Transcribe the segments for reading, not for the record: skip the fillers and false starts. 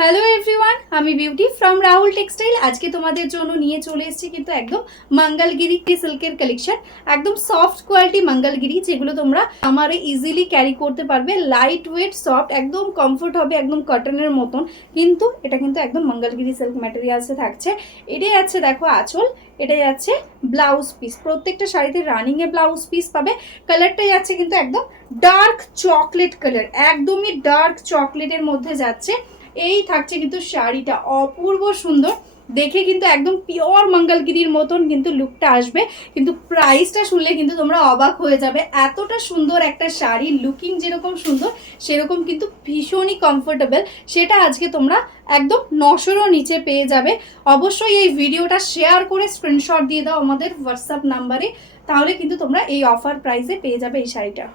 Hello everyone, আমি beauty from Rahul textile. আজকে তোমাদের জন্য নিয়ে চলে এসেছি কিন্তু একদম মঙ্গলগিরি সিল্কের কালেকশন। একদম সফট কোয়ালিটি মঙ্গলগিরি, যেগুলো তোমরা আমারে ইজিলি ক্যারি করতে পারবে। লাইট ওয়েট, সফট, একদম কমফোর্ট হবে, একদম কটনের মতন। কিন্তু এটা কিন্তু একদম মঙ্গলগিরি সিল্ক ম্যাটেরিয়ালসে থাকছে। এটাই আছে দেখো আঁচল, এটাই আছে ব্লাউজ পিস। প্রত্যেকটা শাড়িতে রানিংয়ে ব্লাউজ পিস পাবে। কালারটাই আছে কিন্তু একদম ডার্ক চকলেট কালার, একদমই ডার্ক চকলেটের মধ্যে যাচ্ছে। এই থাকছে কিন্তু শাড়িটা অপূর্ব সুন্দর, দেখে কিন্তু একদম পিওর মঙ্গলগিরির মতন কিন্তু লুকটা আসবে। কিন্তু প্রাইসটা শুনলে কিন্তু তোমরা অবাক হয়ে যাবে। এতটা সুন্দর একটা শাড়ি, লুকিং যেরকম সুন্দর সেরকম কিন্তু ভীষণই কমফোর্টেবল। সেটা আজকে তোমরা একদম 900-ও নিচে পেয়ে যাবে। অবশ্যই এই ভিডিওটা শেয়ার করে স্ক্রিনশট দিয়ে দাও আমাদের হোয়াটসঅ্যাপ নাম্বারে, তাহলে কিন্তু তোমরা এই অফার প্রাইসে পেয়ে যাবে এই শাড়িটা।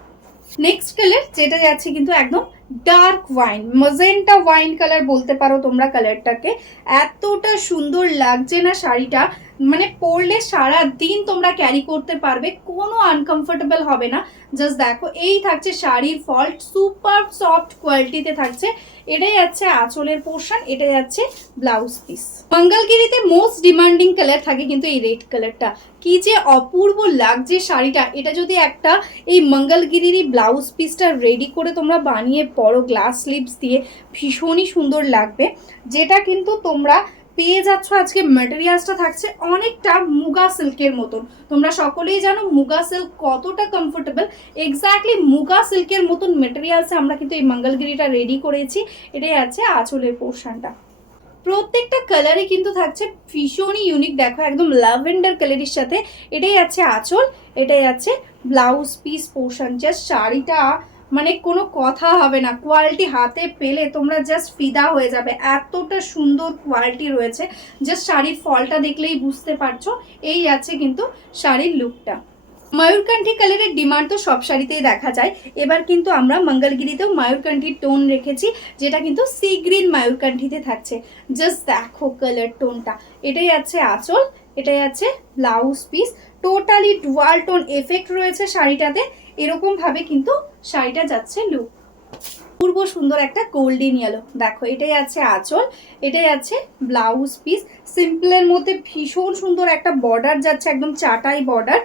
নেক্সট কালার যেটা যাচ্ছে কিন্তু একদম ডার্ক ওয়াইন, মজেন্টা ওয়াইন কালার বলতে পারো তোমরা কালারটাকে। এতটা সুন্দর লাগছে না শাড়িটা, মানে পরলে সারা দিন তোমরা ক্যারি করতে পারবে, কোনো আনকমফোর্টেবল হবে না। জাস্ট দেখো, এই থাকছে শাড়ির ফল্ট, সুপার সফট কোয়ালিটিতে থাকছে। এটাই যাচ্ছে আঁচলের পোর্শন, এটাই যাচ্ছে ব্লাউজ পিস। মঙ্গলগিরিতে মোস্ট ডিমান্ডিং কালার থাকে কিন্তু এই রেড কালারটা। কি যে অপূর্ব লাগছে শাড়িটা। এটা যদি একটা এই মঙ্গলগিরির ব্লাউজ পিসটা রেডি করে তোমরা বানিয়ে পরো গ্লাস স্লিভস দিয়ে, ভীষণই সুন্দর লাগবে। যেটা কিন্তু তোমরা পেয়ে যাচ্ছ আজকে ম্যাটেরিয়ালসটা থাকছে অনেকটা মুগা সিল্কের মতন। তোমরা সকলেই জানো মুগা সিল্ক কতটা কমফোর্টেবল। এক্স্যাক্টলি মুগা সিল্কের মতন ম্যাটেরিয়ালসে আমরা কিন্তু এই মঙ্গলগিরিটা রেডি করেছি। এটাই আছে আঁচলের পোর্শনটা। প্রত্যেকটা কালারে কিন্তু থাকছে ভীষণই ইউনিক। দেখো একদম ল্যাভেন্ডার কালারের সাথে এটাই আছে আঁচল, এটাই আছে ব্লাউজ পিস পোর্শন। জাস্ট শাড়িটা মানে কোনো কথা হবে না, কোয়ালিটি হাতে পেলে তোমরা জাস্ট ফিদা হয়ে যাবে। এতটা সুন্দর কোয়ালিটি রয়েছে, জাস্ট শাড়ির ফলটা দেখলেই বুঝতে পারছো। এই আছে কিন্তু শাড়ির লুকটা। ময়ূরকান্ঠী কালারের ডিমান্ড তো সব শাড়িতেই দেখা যায়। এবার কিন্তু আমরা মঙ্গলগিরিতেও ময়ূরকান্ঠির টোন রেখেছি, যেটা কিন্তু সি গ্রিন ময়ূরকান্ঠিতে থাকছে। জাস্ট দেখো কালার টোনটা। এটাই আছে আঁচল, এটাই আছে blouse piece. Totally dual tone effect রয়েছে শাড়িটাতে। এরকম ভাবে কিন্তু শাড়িটা যাচ্ছে লুক। পূর্ব সুন্দর একটা গোল্ডেন ইয়েলো। দেখো এটাই আছে আঁচল, এটাই আছে ব্লাউজ পিস। সিম্পলের মধ্যে ভীষণ সুন্দর একটা বর্ডার যাচ্ছে, একদম চাটাই বর্ডার,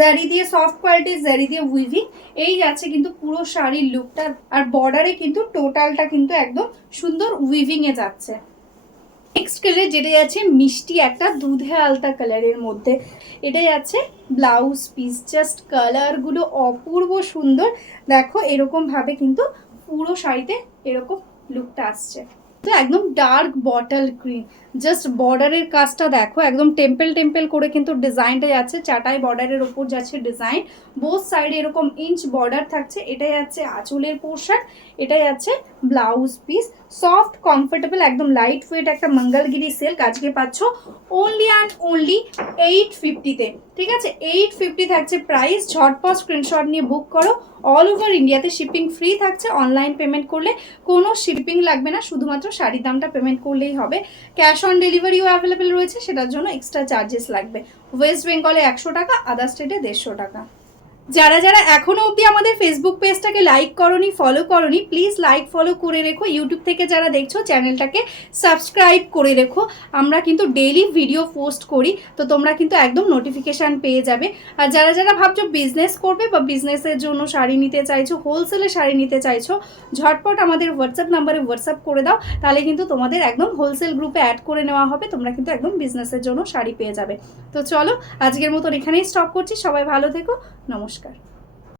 জারি দিয়ে, সফট কোয়ালিটি জারি দিয়ে উইভিং। এই যাচ্ছে কিন্তু পুরো শাড়ির লুকটা। আর বর্ডারে কিন্তু টোটালটা কিন্তু একদম সুন্দর উইভিং এ যাচ্ছে। নেক্সট কালার যেটা আছে মিষ্টি একটা দুধে আলতা কালারের মধ্যে, এটাই আছে ব্লাউজ পিস। জাস্ট কালারগুলো অপূর্ব সুন্দর। দেখো এরকম ভাবে কিন্তু পুরো শাড়িতে এরকম লুকটা আসছে। তো একদম ডার্ক বটল গ্রিন, জাস্ট বর্ডারের কাজটা দেখো, একদম টেম্পল টেম্পল করে কিন্তু ডিজাইনটা যাচ্ছে। চাটাই বর্ডারের ওপর যাচ্ছে ডিজাইন, বোথ সাইডে এরকম ইঞ্চ বর্ডার থাকছে। এটাই আছে আঁচলের পোর্শন, এটাই আছে ব্লাউজ পিস। সফট কমফোর্টেবল একদম লাইট ওয়েট একটা মঙ্গলগিরি সিল্ক আজকে পাচ্ছ অনলি অ্যান্ড অনলি 850-তে। ঠিক আছে, 850 থাকছে প্রাইস। ঝটপট স্ক্রিনশট নিয়ে বুক করো। অল ওভার ইন্ডিয়াতে শিপিং ফ্রি থাকছে। অনলাইন পেমেন্ট করলে কোনো শিপিং লাগবে না, শুধুমাত্র শাড়ির দামটা পেমেন্ট করলেই হবে। ক্যাশ অন ডেলিভারিও অ্যাভেলেবেল রয়েছে, সেটার জন্য এক্সট্রা চার্জেস লাগবে। ওয়েস্ট বেঙ্গলে 100 টাকা, আদার স্টেটে 150 টাকা। যারা যারা এখনো অবধি আমাদের ফেসবুক পেজটাকে লাইক করনি, ফলো করনি, প্লিজ লাইক ফলো করে রেখো। ইউটিউব থেকে যারা দেখছো চ্যানেলটাকে সাবস্ক্রাইব করে রেখো। আমরা কিন্তু ডেইলি ভিডিও পোস্ট করি, তো তোমরা কিন্তু একদম নোটিফিকেশান পেয়ে যাবে। আর যারা যারা ভাবছো বিজনেস করবে বা বিজনেসের জন্য শাড়ি নিতে চাইছো, হোলসেলে শাড়ি নিতে চাইছো, ঝটপট আমাদের হোয়াটসঅ্যাপ নাম্বারে হোয়াটসঅ্যাপ করে দাও, তাহলে কিন্তু তোমাদের একদম হোলসেল গ্রুপে অ্যাড করে নেওয়া হবে। তোমরা কিন্তু একদম বিজনেসের জন্য শাড়ি পেয়ে যাবে। তো চলো আজকের মতন এখানেই স্টপ করছি। সবাই ভালো থেকো, নমস্কার।